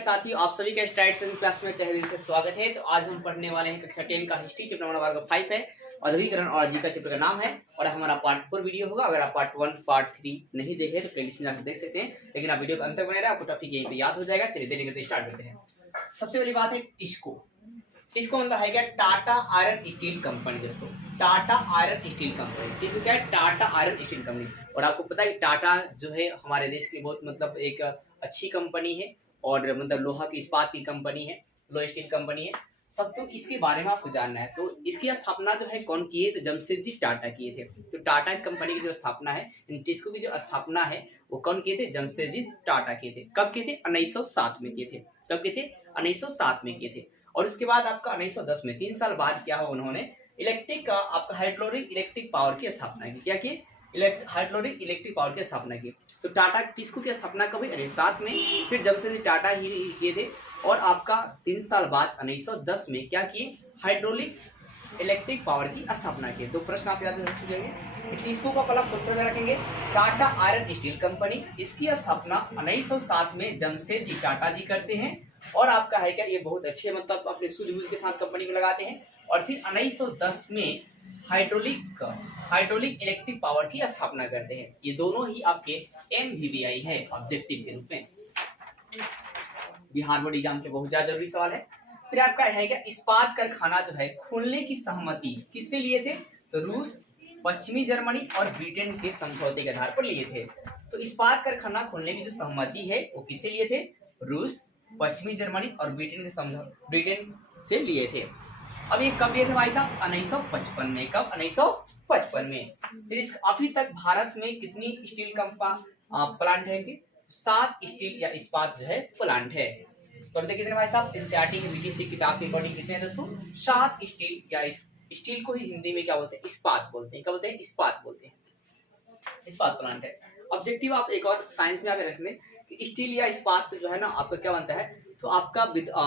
साथियों, आप सभी का स्टार्ट क्लास में तहे दिल से स्वागत है। तो आज हम पढ़ने वाले हैं कक्षा 10 का हिस्ट्री चैप्टर नंबर वर्ग 5 है और ध्रुवीकरण और आजीविका चैप्टर का नाम है और हमारा पार्ट 4 वीडियो होगा। अगर आप पार्ट 1 पार्ट 3 नहीं देखे तो प्लेलिस्ट में जाकर देख सकते हैं, लेकिन आप वीडियो को अंत तक बने रहे, आपको टॉपिक यहीं पे याद हो जाएगा। चलिए देरी करते स्टार्ट करते हैं। सबसे पहली बात है टिस्को। टिस्को मतलब है क्या? Tata iron steel company. दोस्तों Tata iron steel company, TISCO क्या है? Tata iron steel company. और आपको पता है टाटा जो है हमारे देश के लिए बहुत मतलब एक अच्छी कंपनी है और मतलब लोहा की इस्पात की कंपनी है, लो स्टील कंपनी है सब। तो इसके बारे में आपको जानना है। तो इसकी स्थापना जो है कौन किए? तो जमशेदजी टाटा किए थे। तो टाटा कंपनी की जो स्थापना है, टिस्को की जो स्थापना है वो कौन किए थे? जमशेदजी टाटा किए थे। कब किए थे? 1907 में किए थे। कब किए थे? 1907 में किए थे। और उसके बाद आपका 1910 में 3 साल बाद क्या हो, उन्होंने इलेक्ट्रिक का आपका हाइड्रोलिक इलेक्ट्रिक पावर की स्थापना की। क्या की? हाइड्रोलिक इलेक्ट्रिक पावर की स्थापना की। तो टाटा टिस्को की स्थापना कभी 1907 में, फिर जमशेदजी टाटा ही किए थे। और आपका 3 साल बाद 1910 में क्या किए? हाइड्रोलिक इलेक्ट्रिक पावर की स्थापना की। दो प्रश्न आप याद रख लीजिएगा। टिस्को का पहला पुत्र रखेंगे टाटा आयरन स्टील कंपनी। इसकी स्थापना 1907 में जमशेदजी टाटा जी करते हैं। और आपका है क्या? ये बहुत अच्छे मतलब अपने सूझबूझ के साथ कंपनी को लगाते हैं। और फिर 1910 में हाइड्रोलिक इलेक्ट्रिक पावर की स्थापना करते हैं। ये दोनों ही आपके MVVI है, ऑब्जेक्टिव के रूप में। बिहार बोर्ड एग्जाम के बहुत ज्यादा जरूरी सवाल है। फिर आपका है क्या? इस्पात कारखाना जो है खोलने की सहमति किससे लिए थे? तो रूस, पश्चिमी जर्मनी और ब्रिटेन के समझौते के आधार पर लिए थे। तो इस्पात कारखाना खोलने की जो सहमति है वो किससे लिए थे? रूस, पश्चिमी जर्मनी और ब्रिटेन से लिए थे। अब ये कब लिए थे भाई साहब? 1955 में। कब? 1955 में। फिर इस अभी तक भारत में कितनी स्टील प्लांट है? 7 स्टील या इस्पात जो है प्लांट है। तो अब देखिए भाई साहब, एनसीईआरटी की बीटीसी किताब के अकॉर्डिंग कितने हैं दोस्तों? 7 स्टील या स्टील को ही हिंदी में क्या बोलते हैं? इस्पात बोलते हैं। क्या बोलते हैं? इस्पात बोलते हैं। इस्पात प्लांट है। ऑब्जेक्टिव आप एक और साइंस में आप रख लें कि स्टील या इस्पात से जो है ना आपका क्या बनता है? तो आपका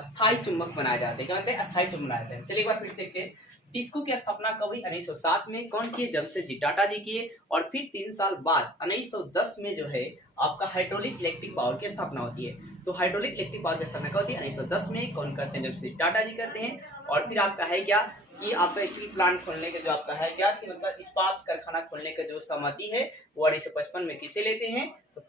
स्थायी चुंबक बनाया जाता है। क्या बनता है? अस्थायी चुंबक बनाया जाता है। चलिए एक बार फिर देखते हैं। टिस्को की स्थापना कब हुई? 1907 में। कौन किए? जमशेदजी टाटा जी किए। और फिर 3 साल बाद 1910 में जो है आपका हाइड्रोलिक इलेक्ट्रिक पावर की स्थापना होती है। तो हाइड्रोलिक इलेक्ट्रिक पावर की स्थापना कब होती है? 1910 में। कौन करते हैं? जमशेदजी टाटा जी करते हैं। और फिर आपका है क्या कि आपका स्टील प्लांट खोलने का जो आपका है क्या कि मतलब इस्पात कारखाना खोलने का जो सहमति है वो 1955 में किसे लेते हैं? तो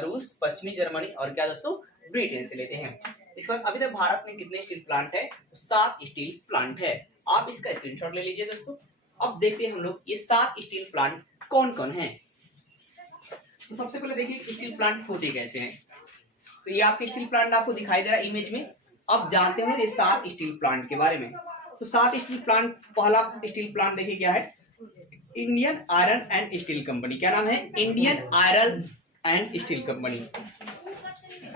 रूस, पश्चिमी जर्मनी और क्या दोस्तों? ब्रिटेन से लेते हैं। इसके बाद अभी तक भारत में कितने स्टील प्लांट है? तो 7 स्टील प्लांट है। आप इसका स्क्रीनशॉट ले लीजिए दोस्तों। अब देखते हैं हम लोग ये 7 स्टील प्लांट कौन कौन है। तो सबसे पहले देखिए स्टील प्लांट होते कैसे हैं। तो ये आपके स्टील प्लांट आपको दिखाई दे रहा है इमेज में। अब जानते हैं ये 7 स्टील प्लांट के बारे में। तो 7 स्टील प्लांट, पहला स्टील प्लांट देखिए क्या है? Indian iron and steel company. क्या नाम है? Indian iron and steel company.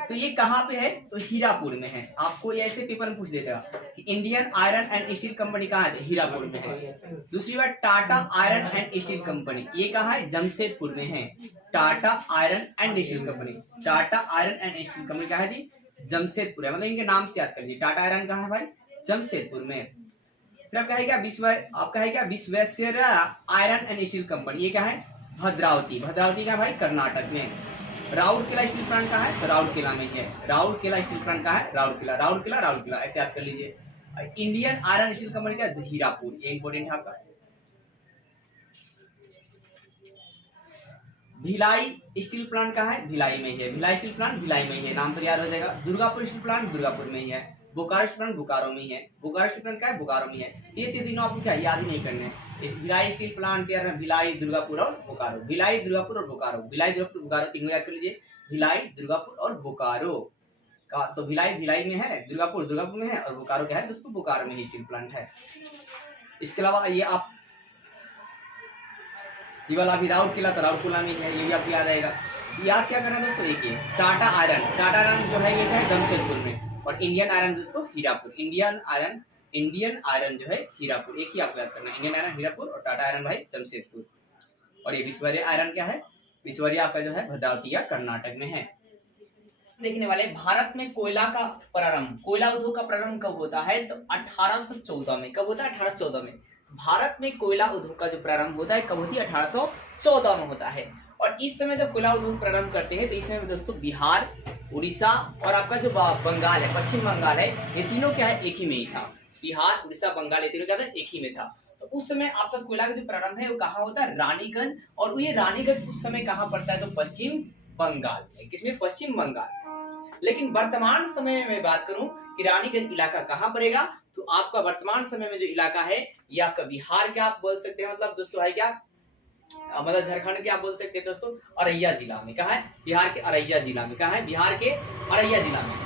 तो ये कहाँ पे है? तो हीरापुर में है। आपको ये ऐसे पेपर में पूछ देगा कि Indian iron and steel company कहाँ है? हीरापुर में है। दूसरी बात, Tata iron and steel company, ये कहाँ है? जमशेदपुर में है। Tata iron and steel company, Tata iron and steel company कहाँ है जी? जमशेदपुर है। मतलब इनके नाम से याद कर लीजिए। टाटा आयरन कहाँ है भाई? जमशेदपुर में। फिर आपका है क्या? Visvesvaraya iron and steel company, ये क्या है? भद्रावती। भद्रावती का भाई? कर्नाटक में। राउरकेला स्टील प्लांट कहाँ है? तो राउरकेला में है। राउरकेला स्टील प्लांट कहाँ है? राउरकेला ऐसे याद कर लीजिए। इंडियन आयरन स्टील कंपनी का हीरापुर, ये इंपोर्टेंट है आपका। भिलाई स्टील प्लांट कहाँ है? भिलाई में है। भिलाई स्टील प्लांट भिलाई में है, नाम तो याद हो जाएगा। दुर्गापुर स्टील प्लांट दुर्गापुर में ही है। बोकारो स्टील प्लांट बोकारो में ही है। बोकारो स्टील प्लांट का है? बोकारो में है। ये तीनों आपको क्या याद ही नहीं करने। भिलाई स्टील प्लांट यार, भिलाई, दुर्गापुर और बोकारो। भिलाई, दुर्गापुर और बोकारो। भिलाई, दुर्गापुर, बोकारो तीनों याद कर लीजिए। भिलाई, दुर्गापुर और बोकारो का। तो भिलाई में है, दुर्गापुर में है और बोकारो क्या है दोस्तों? बोकारो में ही स्टील प्लांट है। इसके अलावा ये आप ये वाला भी राउरकेला, तो राउरकेला में है, ये भी आपको याद रहेगा। याद क्या करना है दोस्तों? एक ही टाटा आयरन जो है ये है जमशेदपुर में। और इंडियन आयरन दोस्तों हीरापुर। इंडियन आयरन जो है हीरापुर, एक ही आपको याद करना है। इंडियन आयरन हीरापुर और टाटा आयरन भाई जमशेदपुर। और ये विश्वेश्वरैया आयरन क्या है? विश्वेश्वरैया आपका जो है भद्रावती या कर्नाटक में है। देखने वाले भारत में कोयला उद्योग का प्रारंभ कब होता है? तो 1814 में। कब होता है? 1814 में। भारत में कोयला उद्योग का जो प्रारंभ होता है कब होती है? 1814 में होता है। और इस समय जब कोयला उद्योग प्रारंभ करते हैं तो इस समय दोस्तों बिहार, उड़ीसा और आपका जो बंगाल है, पश्चिम बंगाल है, ये तीनों क्या है एक ही में ही था। बिहार, उड़ीसा, बंगाल ये तीनों क्या था, एक ही में था। तो उस समय आपका कोयला का जो प्रारंभ है वो कहाँ होता है, रानीगंज। और ये रानीगंज उस समय कहाँ पड़ता है, तो पश्चिम बंगाल में। किसमें, पश्चिम बंगाल। लेकिन वर्तमान समय में मैं बात करूं कि रानीगंज इलाका कहाँ पड़ेगा, तो आपका वर्तमान समय में जो इलाका है ये आपका बिहार के आप बोल सकते हैं, मतलब दोस्तों है क्या, मतलब झारखंड के आप बोल सकते हैं दोस्तों, अररिया जिला में। कहा है, बिहार के अररिया जिला में। कहा है, बिहार के अररिया जिला में।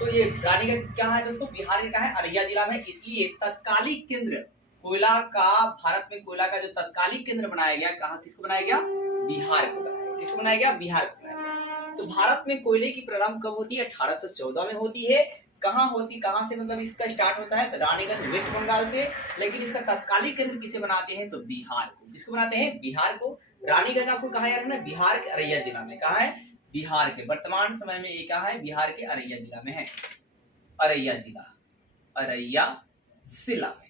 तो ये रानीगंज कहाँ है दोस्तों, बिहार के कहा है, अररिया जिला में। इसलिए तत्कालिक केंद्र कोयला का, भारत में कोयला का जो तत्कालिक केंद्र बनाया गया, कहाँ, किसको बनाया गया, बिहार को बनाया गया। किसको बनाया गया, बिहार को बनाया गया। तो भारत में कोयले की प्रारंभ कब होती है, 1814 में होती है। कहाँ होती, कहाँ से मतलब इसका स्टार्ट होता है, तो रानीगंज वेस्ट बंगाल से। लेकिन इसका तत्कालिक केंद्र किसे बनाते हैं, तो बिहार को। किसको बनाते हैं, बिहार को। रानीगंज आपको कहा यार ना, बिहार के अररिया जिला में। कहा है, बिहार के, वर्तमान समय में ये कहा है, बिहार के अररिया जिला में है। अररिया जिला, अररिया जिला में।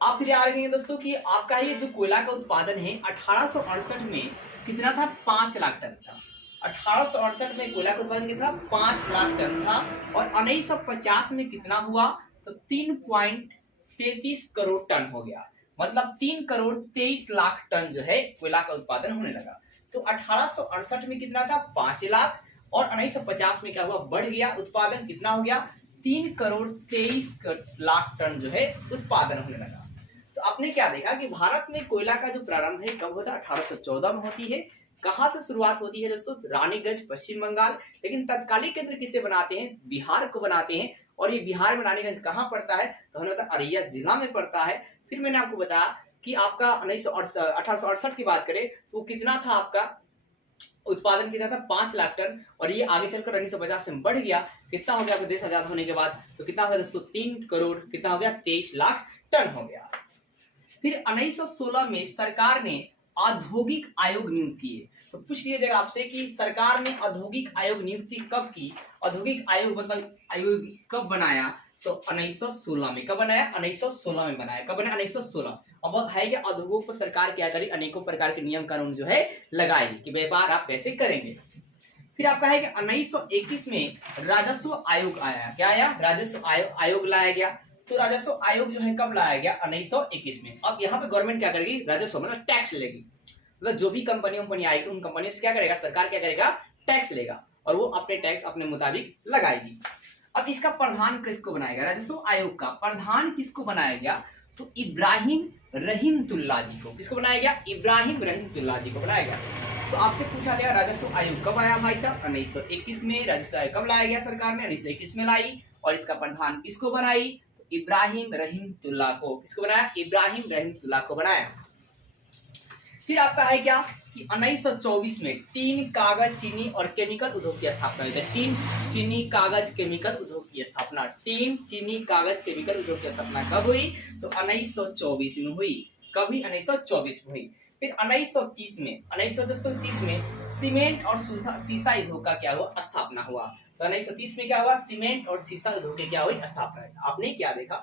आप फिर याद रखेंगे दोस्तों कि आपका ये जो कोयला का उत्पादन है 1868 में कितना था, 5 लाख टन था। 1868 में कोयला का उत्पादन कितना, 5 लाख टन था। और 1950 में कितना हुआ, तो 3.33 करोड़ टन हो गया। मतलब 3 करोड़ 23 लाख टन जो है कोयला का उत्पादन होने लगा। तो 1868 में कितना था, 5 लाख, और 1950 में क्या हुआ, बढ़ गया उत्पादन। कितना हो गया, 3 करोड़ 23 लाख टन जो है उत्पादन होने लगा। तो आपने क्या देखा कि भारत में कोयला का जो प्रारंभ है कब होता है, 1814 में होती है। कहां से शुरुआत होती है दोस्तों, रानीगंज, पश्चिम बंगाल। लेकिन तत्कालिक केंद्र किसे बनाते हैं, बिहार को बनाते हैं। और ये बिहार में रानीगंज कहाँ पड़ता है, तो हमें पता अररिया जिला में पड़ता है। फिर मैंने आपको बताया कि आपका 1868 की बात करें तो कितना था, आपका उत्पादन कितना था, 5 लाख टन। और ये आगे चलकर 1950 में बढ़ गया। कितना हो गया आपका देश आजाद होने के बाद, तो कितना हो गया दोस्तों, 3 करोड़ कितना हो गया, 23 लाख टन हो गया। फिर 1916 में सरकार ने औद्योगिक आयोग नियुक्त किए। तो पूछ लिया जाएगा आपसे कि सरकार ने औद्योगिक आयोग नियुक्ति कब की, औद्योगिक आयोग मतलब आयोग कब बनाया, तो 1916 में। कब बनाया, 1916 में बनाया। कब बनाया, 1916। अब है कि उद्योगों पर सरकार क्या करी, अनेकों प्रकार के नियम कानून जो है लगाएगी कि व्यापार आप कैसे करेंगे। फिर आपका है कि 1921 में राजस्व आयोग आया। क्या आया, राजस्व आयोग लाया गया। तो राजस्व आयोग जो है कब लाया गया, 1921 में। अब यहाँ पे गवर्नमेंट क्या करेगी, राजस्व मतलब टैक्स लेगी। मतलब जो भी कंपनी आएगी उन कंपनियों से क्या करेगा, सरकार क्या करेगा, टैक्स लेगा। और वो अपने टैक्स अपने मुताबिक लगाएगी। अब इसका प्रधान किसको बनाएगा, राजस्व आयोग का प्रधान किसको बनाया गया, तो इब्राहिम रहीमतुल्लाह जी को। किसको बनाया गया, इब्राहिम रहीमतुल्लाह जी को बनाया गया। तो आपसे पूछा गया राजस्व आयोग कब आया भाई साहब, 1921 में। राजस्व आयोग कब लाया गया सरकार ने, 1921 में लाई। और इसका प्रधान किसको बनाई, तो इब्राहिम रहीमतुल्लाह को। किसको बनाया, इब्राहिम रहीमतुल्लाह को बनाया। फिर आपका है क्या कि 1924 में टीन, कागज, चीनी और केमिकल उद्योग की स्थापना हुई। टीन, चीनी, कागज, केमिकल उद्योग की स्थापना। टीन, चीनी, कागज, केमिकल उद्योग की स्थापना कब हुई, तो 1924 में हुई। कब हुई, 1924 में हुई। फिर 1930 में, 1930 में सीमेंट और सीसा उद्योग का क्या हुआ, स्थापना हुआ। तो 1930 में क्या हुआ, सीमेंट और सीसा उद्योग की क्या हुई, स्थापना। आपने क्या देखा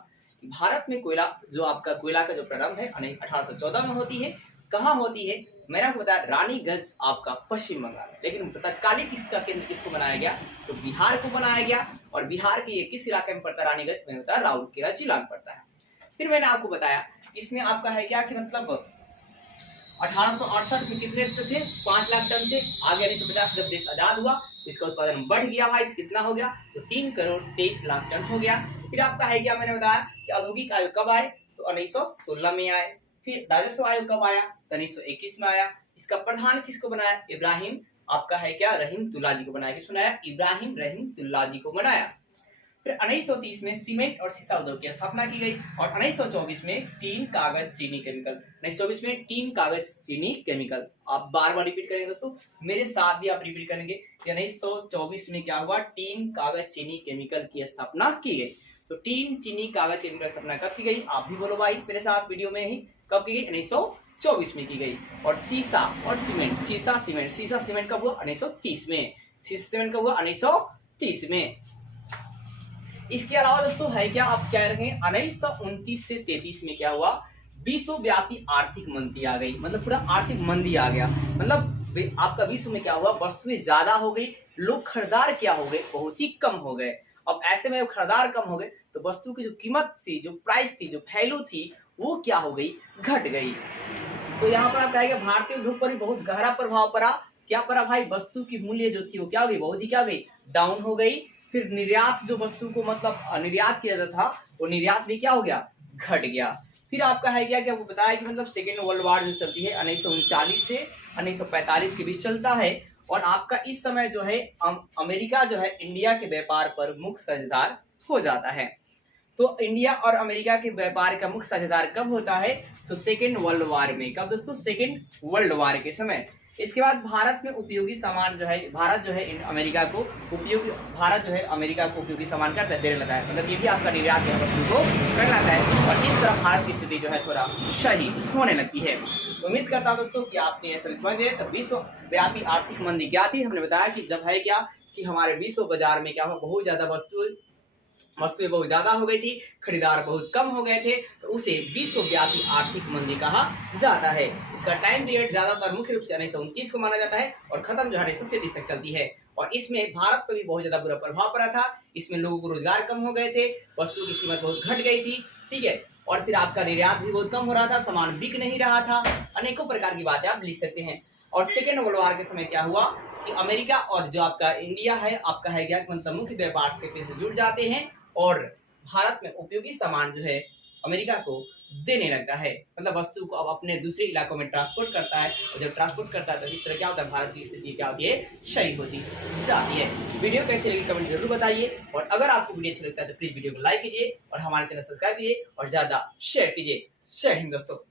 कि भारत में कोयला जो आपका कोयला का जो प्रारंभ है 1814 में होती है। कहाँ होती है, मैंने आपको बताया रानीगंज आपका पश्चिम बंगाल। लेकिन तत्कालिक इसका केंद्र किसको बनाया गया, तो बिहार को बनाया गया। और बिहार के ये किस इलाके में पड़ता है, रानीगंज में होता है, राउरकेला जिला में पड़ता है। फिर मैंने आपको बताया इसमें आपका है क्या कि मतलब 1868 में कितने थे, 5 लाख टन थे। आगे 1950 जब देश आजाद हुआ इसका उत्पादन बढ़ गया भाई, कितना हो गया, तो 3 करोड़ 23 लाख टन हो गया। फिर आपका है क्या, मैंने बताया कि औद्योगिक आयोग कब आए, तो 1916 में आए। फिर राजस्व आयोग कब आया, तो 1921 में आया। इसका प्रधान किसको बनाया, इब्राहिम आपका है क्या, रहीमतुल्लाह जी को बनाया। किसको बनाया, इब्राहिम रहीमतुल्लाह जी को बनाया। फिर 1930 में सीमेंट और सीसा उद्योग की स्थापना की गई। और 1924 में टीन, कागज, चीनी, केमिकल। 1924 में टीन, कागज, चीनी, केमिकल। आप बार बार रिपीट करेंगे दोस्तों, मेरे साथ भी आप रिपीट करेंगे। 1924 में क्या हुआ, टीन, कागज, चीनी, केमिकल की स्थापना की गई। तो टीन, चीनी, कागज, केमिकल की स्थापना कब की गई, आप भी बोलो भाई मेरे साथ वीडियो में ही, कब की गई, 1924 में की गई। और सीसा और सीमेंट, सीसा सीमेंट कब हुआ, 1930 में। सीसा सीमेंट कब हुआ, 1930 में। इसके अलावा दोस्तों है क्या, आप क्या रखेंगे, 1929 से 33 में क्या हुआ, विश्वव्यापी आर्थिक मंदी आ गई, मतलब पूरा आर्थिक मंदी आ गया। मतलब आपका विश्व में क्या हुआ, वस्तुएं ज्यादा हो गई, लोग खरीदार क्या हो गए, बहुत ही कम हो गए। अब ऐसे में खरीदार कम हो गए तो वस्तु की जो कीमत थी, जो प्राइस थी, जो वैल्यू थी, वो क्या हो गई, घट गई। तो यहाँ पर आप कहेंगे भारतीय उद्योग पर भी बहुत गहरा प्रभाव पड़ा। क्या पड़ा भाई, वस्तु की मूल्य जो थी वो क्या हो गई, बहुत ही क्या हो गई, डाउन हो गई। फिर निर्यात, जो वस्तु को मतलब निर्यात किया जाता था, वो निर्यात भी क्या हो गया, घट गया। फिर आपका है क्या, वो बताया कि मतलब सेकेंड वर्ल्ड वॉर जो चलती है 1939 से 1945 के बीच चलता है। और आपका इस समय जो है अमेरिका जो है इंडिया के व्यापार पर मुख्य साझेदार हो जाता है। तो इंडिया और अमेरिका के व्यापार का मुख्य साझेदार कब होता है, तो सेकेंड वर्ल्ड वॉर में। कब दोस्तों, सेकेंड वर्ल्ड वॉर के समय। इसके बाद भारत में उपयोगी सामान जो है, भारत जो है अमेरिका को उपयोगी, भारत जो है अमेरिका को उपयोगी सामान का देने लगा है, मतलब ये भी आपका निर्यात है वस्तु को करना है। और इस तरह भारत की स्थिति जो है थोड़ा सही होने लगती है। उम्मीद करता हूं दोस्तों कि आपने ऐसा समझे। तो विश्वव्यापी आर्थिक मंदी क्या थी, हमने बताया कि जब है क्या कि हमारे विश्व बाजार में क्या हुआ, बहुत ज्यादा वस्तुएं बहुत ज्यादा हो गई थी, खरीदार बहुत कम हो गए थे, तो उसे विश्वव्यापी आर्थिक मंदी कहा जाता है। इसका टाइम पीरियड ज्यादातर मुख्य रूप से 1929 को माना जाता है और खत्म जो है 1933 तक चलती है। और इसमें भारत पर भी बहुत ज्यादा बुरा प्रभाव पड़ा था। इसमें लोगों को रोजगार कम हो गए थे, वस्तु की कीमत बहुत घट गई थी, ठीक है। और फिर आपका निर्यात भी बहुत कम हो रहा था, सामान बिक नहीं रहा था, अनेकों प्रकार की बातें आप लिख सकते हैं। और सेकेंड वर्ल्ड वॉर के समय क्या हुआ कि अमेरिका और जो आपका इंडिया है, आपका है क्या, मतलब मुख्य व्यापार से जुड़ जाते हैं और भारत में उपयोगी सामान जो है अमेरिका को देने लगता है, मतलब वस्तु को अब अपने दूसरे इलाकों में ट्रांसपोर्ट करता है। और जब ट्रांसपोर्ट करता है तो इस तरह क्या होता है, भारत की स्थिति क्या होती है, सही होती जाती है। वीडियो कैसी लगी कमेंट जरूर बताइए। और अगर आपको वीडियो अच्छा लगता है तो प्लीज वीडियो को लाइक कीजिए और हमारे चैनल सब्सक्राइब कीजिए और ज्यादा शेयर कीजिए। जय हिंद दोस्तों।